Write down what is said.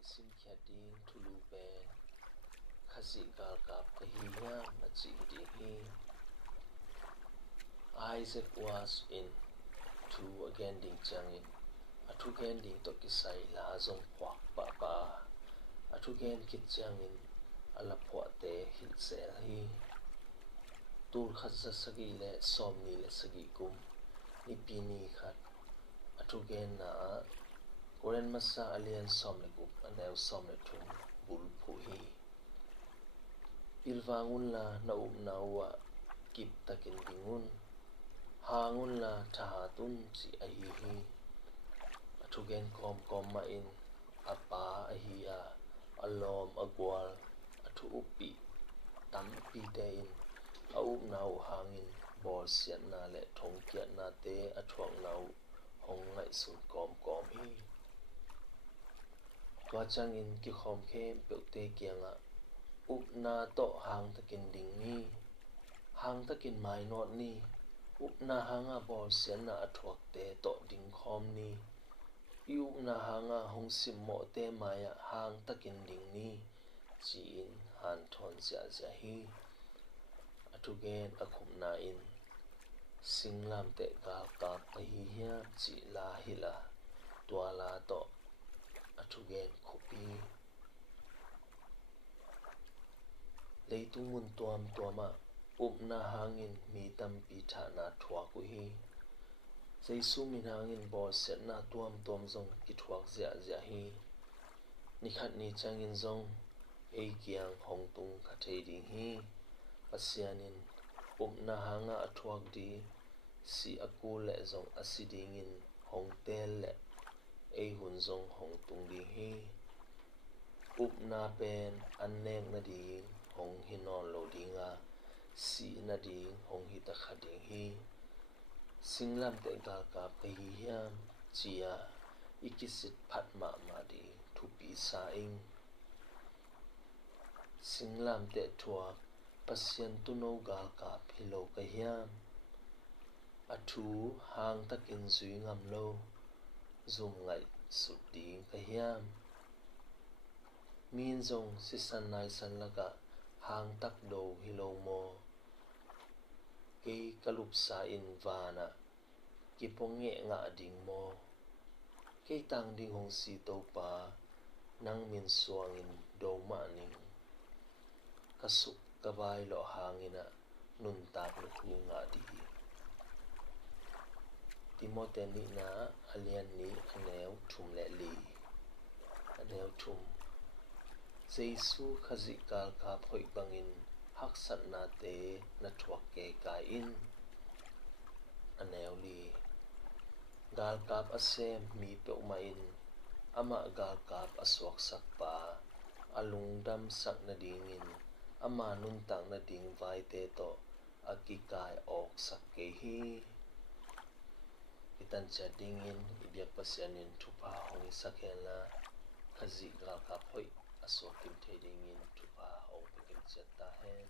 isim khia ding thulu pen khazi gal kap kahiya na chi ding hi. Isaac was in tu again ding changin atu gen ding to kisai la zong kwak pa pa atu gen kit changin ala phwa te hil sel hi tur khat za sagi le som ni le sagi kum ni pini khat atu gen na koren masa alien som le gup anew som le thum bul phu hi pilwangun la na wa kip takin dingun hangun la thahatun chi ahi hi atu gen kom ma in apa ahi a alom agwal atu upi tam pi te in aup nau hangin bol sian na le thong kiat na te athuang nau hong ngai sun kom hi tua chang in ki khom khem pe te kianga up na to hang takin ding ni hang takin mai not ni up na hanga bol sian na athuak te to ding khom ni iup na hanga hong sim mo te maya hang takin ding ni chi in han thon zia hi atu gen akhum na in singlam te gal ka pahi hiya chi la hila tua la to atu gen khupi leitung mun tuama up na hangin mi tam pi tha na thua ku hi jaisu min hangin bol set na tuam zong ki thuak zia hi nikhat ni changin zong ei kiang hong tung khathei ding hi pasianin na hanga athuak di si aku le zong asiding in hong tel le ei hun zong hong tung ding hi na pen annek na ding hong hinon lo dinga si na ding hong hi ta khading hi singlam te gal ka pahi hiam chia ikisit phat ma di thupi sa ing singlam te thuak pasien tu no gal ka philo ka hiam athu hang takin zui ngam lo zum ngai su ding ka hiam min zong si san nai san laga hang tak do hilo mo ke kalup sa in vana ki ponge nga ding mo ke tang ding hong si to pa nang min suang in do ma ning kasuk kabai lo hangina nun tak lu hu nga di Timote ni na alian ni anew thum le li anew thum Jesu khazi kal ka phoi bangin haksat na te na thuak ke ka in anew li gal kap asem mi pe ma in ama gal kap aswak sak pa alungdam sak na ding in ama nun tak na ding vai te to akikai ok sak ke hi itan cha ding in ibyak pasianin thupa hongi sakhela khazi gal ka phoi aswak kim the ding in thupa ong pekin chata hen